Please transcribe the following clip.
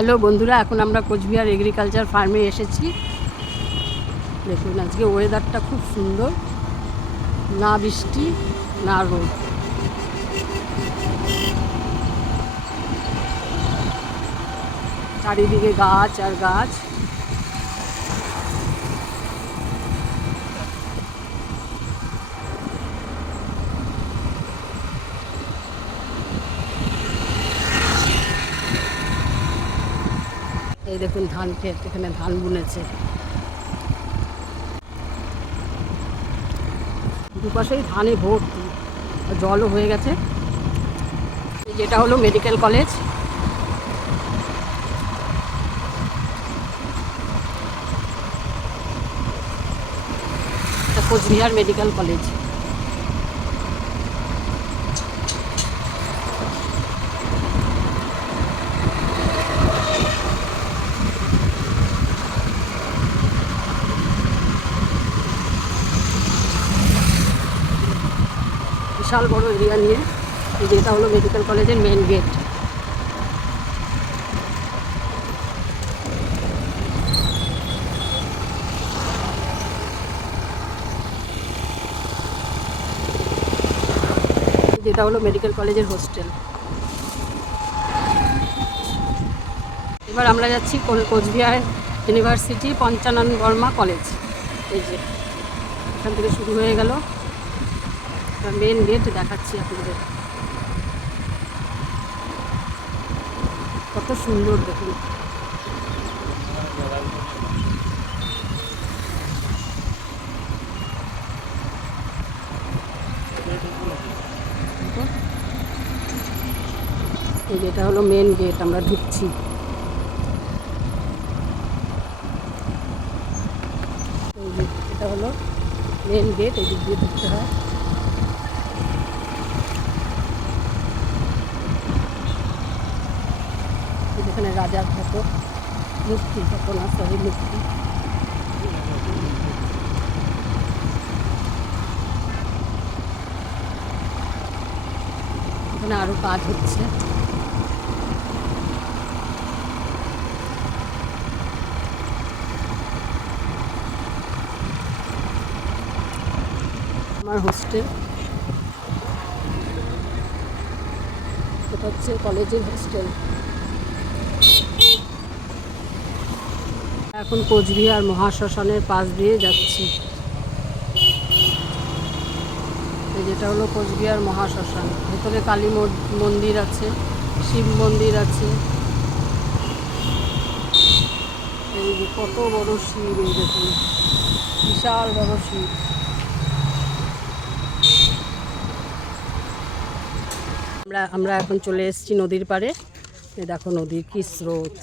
Hello বন্ধুরা, এখন আমরা কোচবিহার এগ্রিকালচার ফার্মে এসেছি। দেখুন আজকে ওয়েদারটা খুব সুন্দর, না বৃষ্টি না রোদ। চারিদিকে গাছ আর গাছ। এই দেখুন ধান ক্ষেত, এখানে ধান বুনেছে। দুপাশেই ধানে ভর্তি, জলও হয়ে গেছে। যেটা হলো medical college. Coochbehar medical college. বিশাল বড় এরিয়া নিয়ে। যেটা হলো মেডিকেল কলেজের মেন গেট। যেটা হলো মেডিকেল কলেজের হোস্টেল। এবার আমরা যাচ্ছি কোচবিহার ইউনিভার্সিটি পঞ্চানন বর্মা কলেজ। এই যে এখান থেকে শুরু হয়ে গেল, মেন গেট দেখাচ্ছি আপনাদের। কত সুন্দর দেখুন। এই যেটা হলো মেন গেট, আমরা ঢুকছি। এই যে এটা হলো মেন গেট, এই দিক দিয়ে ঢুকতে হয়। এখানে রাজার ফটো, মূর্তি, ফটো না সরি মূর্তি। এখানে আরো কাজ হচ্ছে। আমার হোস্টেল, এটা হচ্ছে কলেজের হোস্টেল। এখন কোচবিহার মহাশ্মশানের পাশ দিয়ে যাচ্ছি। যেটা হলো কোচবিহার মহাশ্মশান। ভেতরে কালী মন্দির আছে, শিব মন্দির আছে। এই যে কত বড় শিব, এই দেখুন বিশাল বড় শিব। আমরা এখন চলে এসেছি নদীর পাড়ে। দেখো নদীর কি স্রোত।